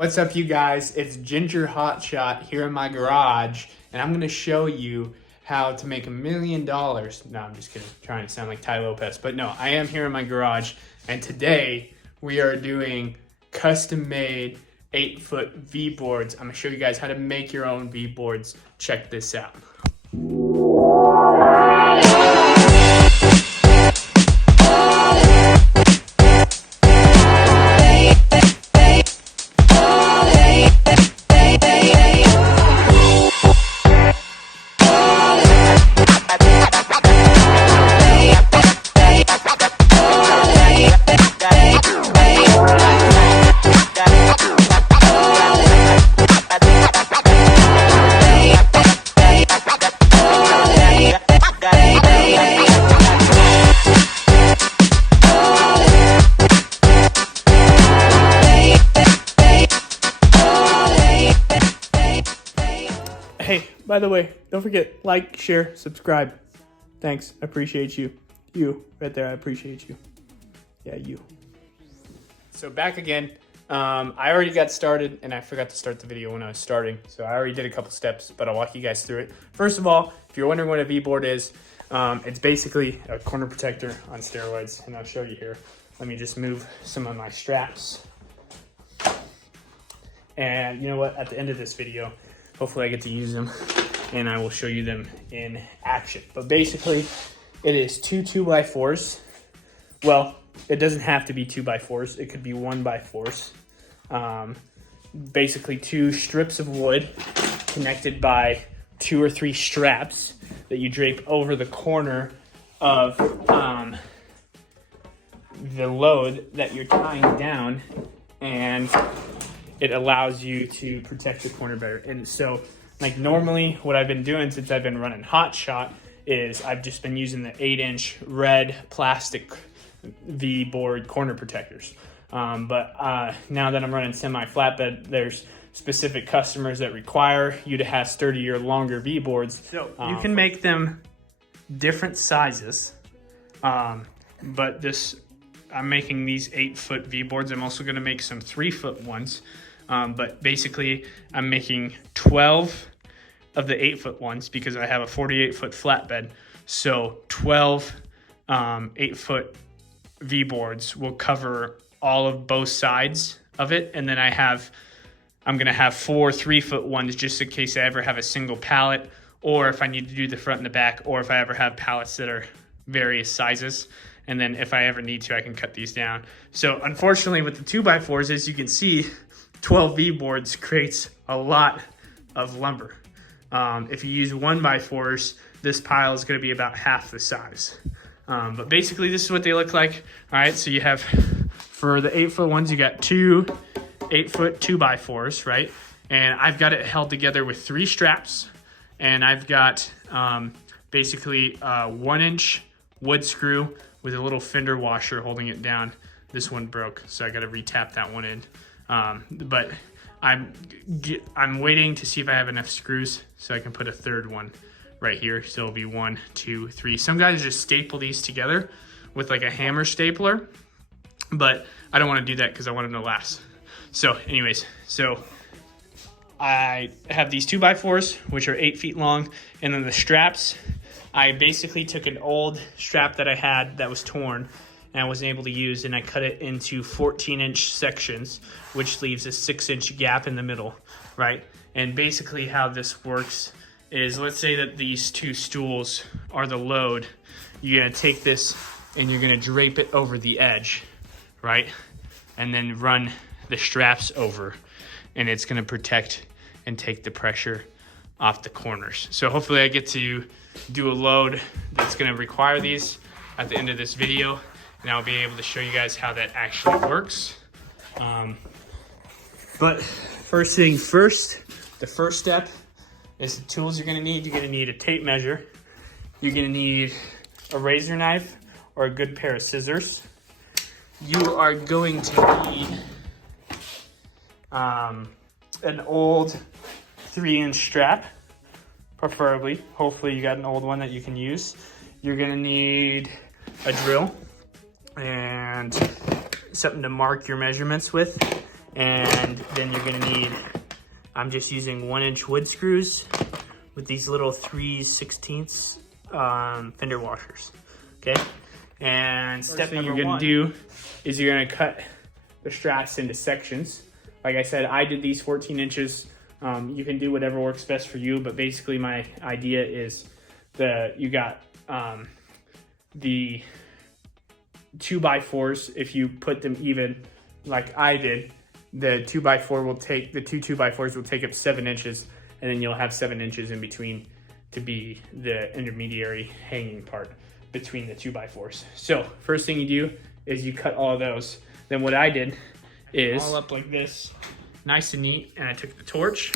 What's up, you guys? It's Ginger Hotshot here in my garage, and I'm going to show you how to make $1 million. No, I'm just kidding. Trying to sound like Ty Lopez, but no, I am here in my garage, and today we are doing custom-made 8-foot V-boards. I'm going to show you guys how to make your own V-boards. Check this out. Hey, by the way, don't forget, like, share, subscribe. Thanks, I appreciate you. You, right there, I appreciate you. Yeah, you. So back again, I already got started, and I forgot to start the video when I was starting, so I already did a couple steps, but I'll walk you guys through it. First of all, if you're wondering what a V-board is, it's basically a corner protector on steroids, and I'll show you here. Let me just move some of my straps. And you know what, at the end of this video, hopefully I get to use them and I will show you them in action. But basically, it is two 2x4s. Well, it doesn't have to be 2x4s. It could be 1x4s. Basically, 2 strips of wood connected by 2 or 3 straps that you drape over the corner of the load that you're tying down, and it allows you to protect the corner better. And so, like, normally what I've been doing since I've been running Hotshot is I've just been using the 8-inch red plastic V-board corner protectors. But now that I'm running semi-flatbed, there's specific customers that require you to have sturdier, longer V-boards. So you can make them different sizes, but I'm making these 8-foot V-boards. I'm also gonna make some 3-foot ones. But basically, I'm making 12 of the 8-foot ones because I have a 48-foot flatbed. So 12 8-foot V-boards will cover all of both sides of it. And then I'm gonna have 4 3-foot ones just in case I ever have a single pallet, or if I need to do the front and the back, or if I ever have pallets that are various sizes. And then if I ever need to, I can cut these down. So unfortunately with the 2x4s, as you can see, 12 V-boards creates a lot of lumber. If you use 1x4s, this pile is going to be about half the size. But basically, this is what they look like. All right, so you have, for the 8-foot ones, you got 2 8-foot 2x4s, right? And I've got it held together with 3 straps, and I've got basically a 1-inch wood screw with a little fender washer holding it down. This one broke, so I got to re-tap that one in. But I'm waiting to see if I have enough screws so I can put a 3rd one right here. So it'll be 1, 2, 3. Some guys just staple these together with like a hammer stapler, but I don't want to do that because I want them to last. So anyways, so I have these 2x4s, which are 8 feet long. And then the straps, I basically took an old strap that I had that was torn and I wasn't able to use, and I cut it into 14-inch sections, which leaves a 6-inch gap in the middle, right? And basically how this works is, let's say that these 2 stools are the load. You're gonna take this and you're gonna drape it over the edge, right? And then run the straps over, and it's gonna protect and take the pressure off the corners. So hopefully I get to do a load that's gonna require these at the end of this video, and I'll be able to show you guys how that actually works. But first thing first, the first step is the tools you're gonna need. You're gonna need a tape measure. You're gonna need a razor knife or a good pair of scissors. You are going to need an old 3-inch strap, preferably. Hopefully you got an old one that you can use. You're gonna need a drill and something to mark your measurements with. And then you're gonna need, I'm just using 1-inch wood screws with these little 3/16 fender washers, okay? And step number you're gonna do is you're gonna cut the straps into sections. Like I said, I did these 14 inches. You can do whatever works best for you, but basically my idea is you got the 2x4s. If you put them even like I did, the 2x4 will take, the two 2x4s will take up 7 inches, and then you'll have 7 inches in between to be the intermediary hanging part between the 2x4s. So first thing you do is you cut all of those. Then what I did is all up like this, nice and neat, and I took the torch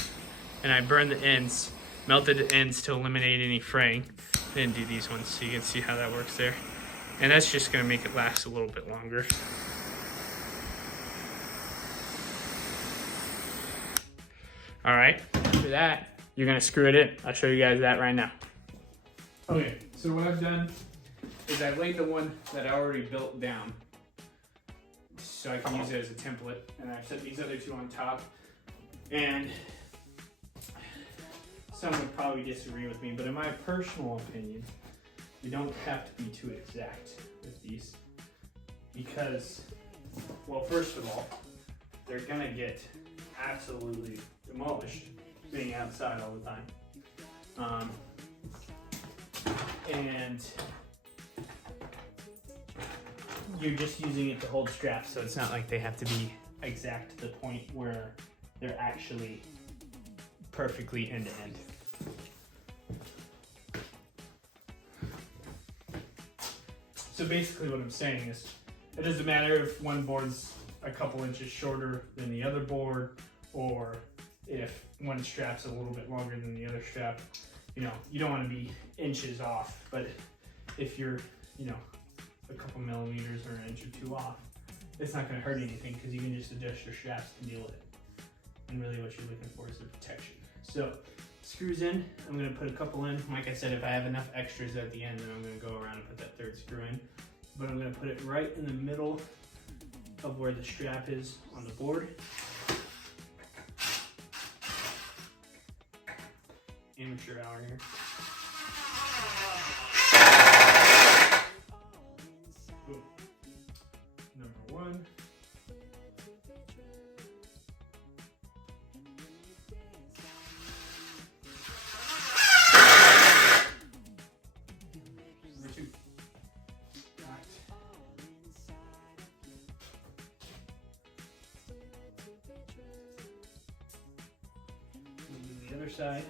and I burned the ends, melted the ends to eliminate any fraying. I didn't do these ones, so you can see how that works there. And that's just gonna make it last a little bit longer. All right, after that, you're gonna screw it in. I'll show you guys that right now. Okay, so what I've done is I laid the one that I already built down so I can use it as a template, and I've set these other two on top. And some would probably disagree with me, but in my personal opinion, you don't have to be too exact with these because, well, first of all, they're gonna get absolutely demolished being outside all the time. And you're just using it to hold straps, so it's not like they have to be exact to the point where they're actually perfectly end to end. So basically what I'm saying is, it doesn't matter if one board's a couple inches shorter than the other board, or if one strap's a little bit longer than the other strap. You know, you don't want to be inches off, but if you're, you know, a couple millimeters or an inch or two off, it's not going to hurt anything because you can just adjust your straps to deal with it. And really what you're looking for is the protection. So screws in, I'm going to put a couple in. Like I said, if I have enough extras at the end, then I'm going to go around and put that third screw in. But I'm going to put it right in the middle of where the strap is on the board. Amateur hour here. Boom. Number one. Number two. Right. Move to the other side.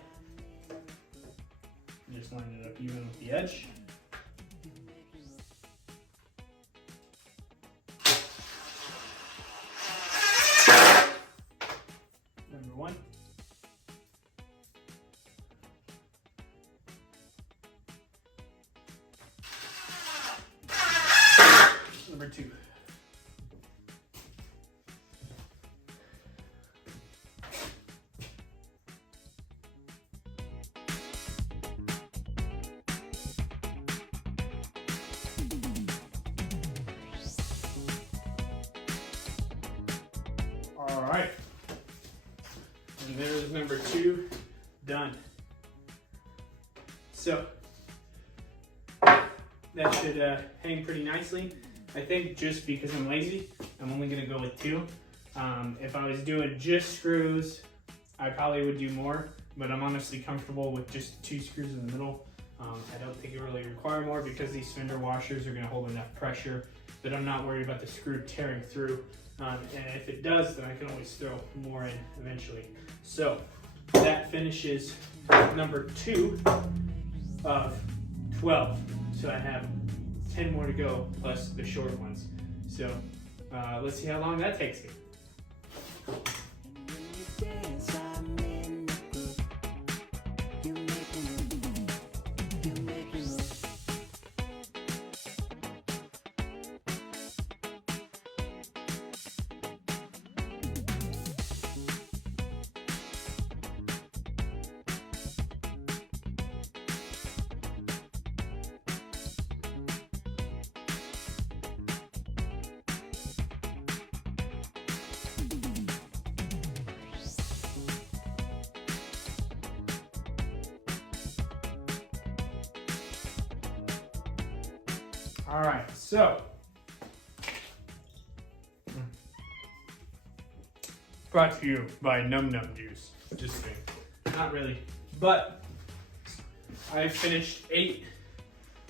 Just line it up even with the edge. Number one. Number two. All right, and there's number two done. So that should hang pretty nicely. I think just because I'm lazy, I'm only gonna go with two. If I was doing just screws, I probably would do more, but I'm honestly comfortable with just 2 screws in the middle. I don't think it really require more because these fender washers are gonna hold enough pressure that I'm not worried about the screw tearing through. And if it does, then I can always throw more in eventually. So that finishes number 2 of 12. So I have 10 more to go plus the short ones. So let's see how long that takes me. All right, so brought to you by Num Num Juice. Just kidding, not really. But I finished 8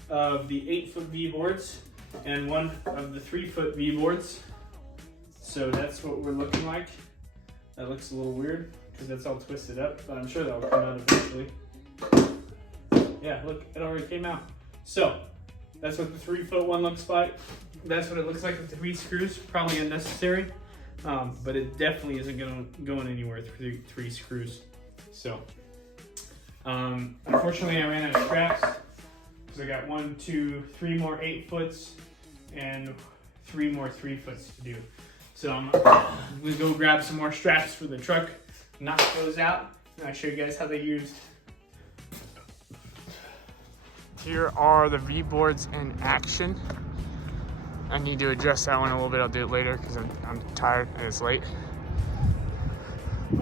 of the 8-foot V-boards and 1 of the 3-foot V-boards. So that's what we're looking like. That looks a little weird because that's all twisted up, but I'm sure that will come out eventually. Yeah, look, it already came out. So that's what the 3-foot one looks like. That's what it looks like with the 3 screws. Probably unnecessary, but it definitely isn't going anywhere through 3 screws. So unfortunately, I ran out of straps because I got 1, 2, 3 more 8-foots and 3 more 3-foots to do. So I'm gonna go grab some more straps for the truck, knock those out, and I'll show you guys how they're used. Here are the V-boards in action. I need to adjust that one a little bit. I'll do it later because I'm tired and it's late.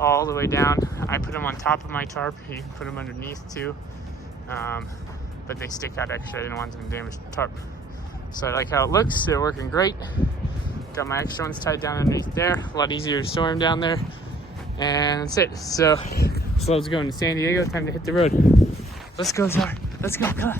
All the way down. I put them on top of my tarp. You can put them underneath too, but they stick out extra. I didn't want them to damage the tarp. So I like how it looks. They're working great. Got my extra ones tied down underneath there. A lot easier to store them down there. And that's it. So Slove's going to San Diego. Time to hit the road. Let's go, Zara. Let's go. Come on.